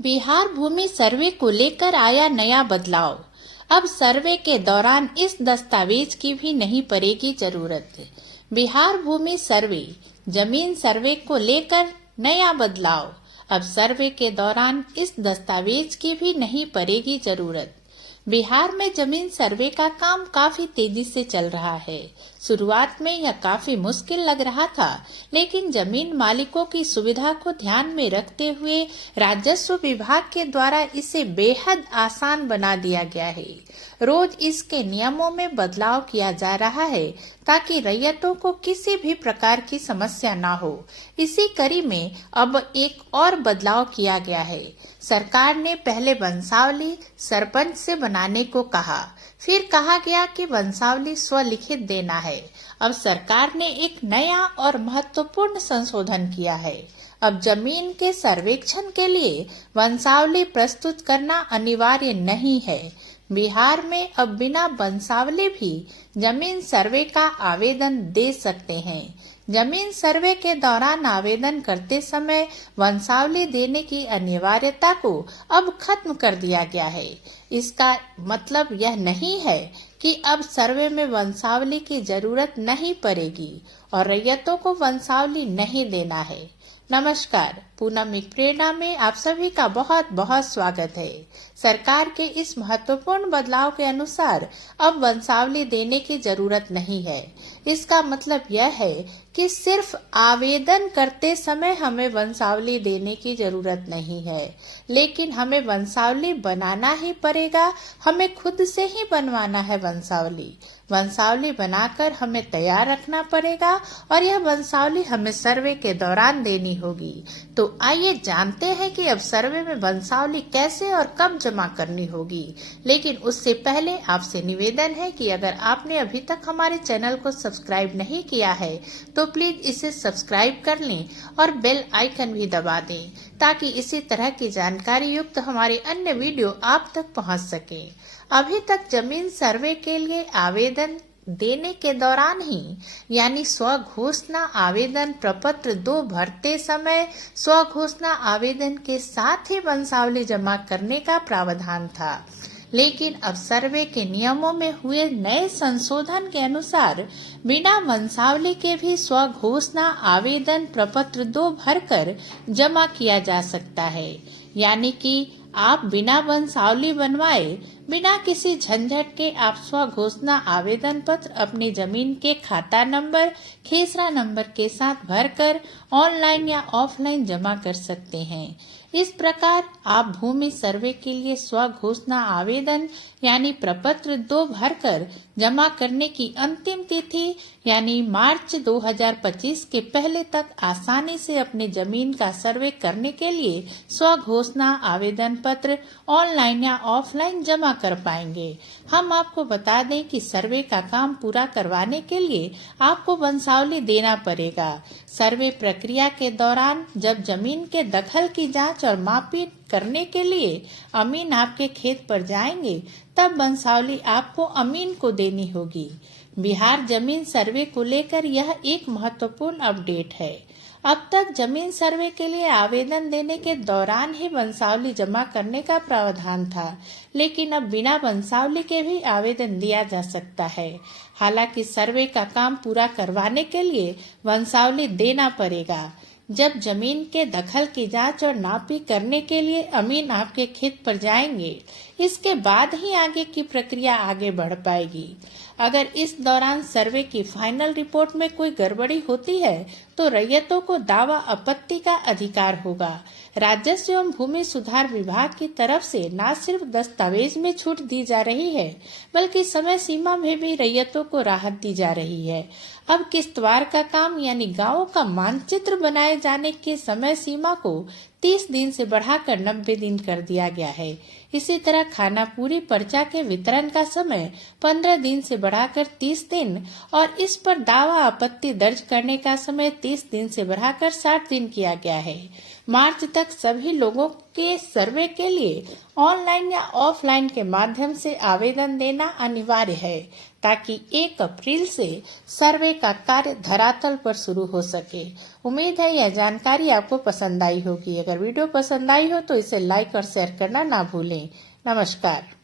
बिहार भूमि सर्वे को लेकर आया नया बदलाव। अब सर्वे के दौरान इस दस्तावेज की भी नहीं पड़ेगी जरूरत। बिहार भूमि सर्वे जमीन सर्वे को लेकर नया बदलाव। अब सर्वे के दौरान इस दस्तावेज की भी नहीं पड़ेगी जरूरत। बिहार में जमीन सर्वे का काम काफी तेजी से चल रहा है। शुरुआत में यह काफी मुश्किल लग रहा था, लेकिन जमीन मालिकों की सुविधा को ध्यान में रखते हुए राजस्व विभाग के द्वारा इसे बेहद आसान बना दिया गया है। रोज इसके नियमों में बदलाव किया जा रहा है ताकि रैयतों को किसी भी प्रकार की समस्या न हो। इसी कड़ी में अब एक और बदलाव किया गया है। सरकार ने पहले वंशावली सरपंच से बनाने को कहा, फिर कहा गया कि वंशावली स्वलिखित देना है। अब सरकार ने एक नया और महत्वपूर्ण संशोधन किया है। अब जमीन के सर्वेक्षण के लिए वंशावली प्रस्तुत करना अनिवार्य नहीं है। बिहार में अब बिना वंशावली भी जमीन सर्वे का आवेदन दे सकते हैं। जमीन सर्वे के दौरान आवेदन करते समय वंशावली देने की अनिवार्यता को अब खत्म कर दिया गया है। इसका मतलब यह नहीं है कि अब सर्वे में वंशावली की जरूरत नहीं पड़ेगी और रैयतों को वंशावली नहीं देना है। नमस्कार, पूनम प्रेरणा में आप सभी का बहुत बहुत स्वागत है। सरकार के इस महत्वपूर्ण बदलाव के अनुसार अब वंशावली देने की जरूरत नहीं है। इसका मतलब यह है कि सिर्फ आवेदन करते समय हमें वंशावली देने की जरूरत नहीं है, लेकिन हमें वंशावली बनाना ही पड़ेगा। हमें खुद से ही बनवाना है वंशावली। वंशावली बनाकर हमें तैयार रखना पड़ेगा और यह वंशावली हमें सर्वे के दौरान देनी होगी। तो आइए जानते हैं कि अब सर्वे में वंशावली कैसे और कब जमा करनी होगी। लेकिन उससे पहले आपसे निवेदन है कि अगर आपने अभी तक हमारे चैनल को सब्सक्राइब नहीं किया है तो प्लीज इसे सब्सक्राइब कर लें और बेल आइकन भी दबा दें, ताकि इसी तरह की जानकारी युक्त हमारे अन्य वीडियो आप तक पहुंच सके। अभी तक जमीन सर्वे के लिए आवेदन देने के दौरान ही, यानी स्वघोषणा आवेदन प्रपत्र 2 भरते समय स्वघोषणा आवेदन के साथ ही वंशावली जमा करने का प्रावधान था। लेकिन अब सर्वे के नियमों में हुए नए संशोधन के अनुसार बिना वंशावली के भी स्वघोषणा आवेदन प्रपत्र 2 भरकर जमा किया जा सकता है। यानी कि आप बिना वंशावली बनवाए, बिना किसी झंझट के आप स्वघोषणा आवेदन पत्र अपनी जमीन के खाता नंबर, खेसरा नंबर के साथ भरकर ऑनलाइन या ऑफलाइन जमा कर सकते हैं। इस प्रकार आप भूमि सर्वे के लिए स्वघोषणा आवेदन यानी प्रपत्र 2 भरकर जमा करने की अंतिम तिथि यानी मार्च 2025 के पहले तक आसानी से अपनी जमीन का सर्वे करने के लिए स्वघोषणा आवेदन पत्र ऑनलाइन या ऑफलाइन जमा कर पाएंगे। हम आपको बता दें कि सर्वे का काम पूरा करवाने के लिए आपको वंशावली देना पड़ेगा। सर्वे प्रक्रिया के दौरान जब जमीन के दखल की जांच और मापी करने के लिए अमीन आपके खेत पर जाएंगे, तब वंशावली आपको अमीन को देनी होगी। बिहार जमीन सर्वे को लेकर यह एक महत्वपूर्ण अपडेट है। अब तक जमीन सर्वे के लिए आवेदन देने के दौरान ही वंशावली जमा करने का प्रावधान था, लेकिन अब बिना वंशावली के भी आवेदन दिया जा सकता है। हालांकि सर्वे का काम पूरा करवाने के लिए वंशावली देना पड़ेगा। जब जमीन के दखल की जांच और नापी करने के लिए अमीन आपके खेत पर जाएंगे, इसके बाद ही आगे की प्रक्रिया आगे बढ़ पाएगी। अगर इस दौरान सर्वे की फाइनल रिपोर्ट में कोई गड़बड़ी होती है तो रैयतों को दावा आपत्ति का अधिकार होगा। राजस्व एवं भूमि सुधार विभाग की तरफ से न सिर्फ दस्तावेज में छूट दी जा रही है, बल्कि समय सीमा में भी रैयतों को राहत दी जा रही है। अब किश्तवाड़ का काम यानी गांवों का मानचित्र बनाए जाने के समय सीमा को 30 दिन से बढ़ाकर 90 दिन कर दिया गया है। इसी तरह खानापूरी पर्चा के वितरण का समय 15 दिन से बढ़ाकर 30 दिन और इस पर दावा आपत्ति दर्ज करने का समय 30 दिन से बढ़ाकर 60 दिन किया गया है। मार्च तक सभी लोगों के सर्वे के लिए ऑनलाइन या ऑफलाइन के माध्यम से आवेदन देना अनिवार्य है, ताकि 1 अप्रैल से सर्वे का कार्य धरातल पर शुरू हो सके। उम्मीद है यह जानकारी आपको पसंद आई होगी। अगर वीडियो पसंद आई हो तो इसे लाइक और शेयर करना ना भूलें। नमस्कार।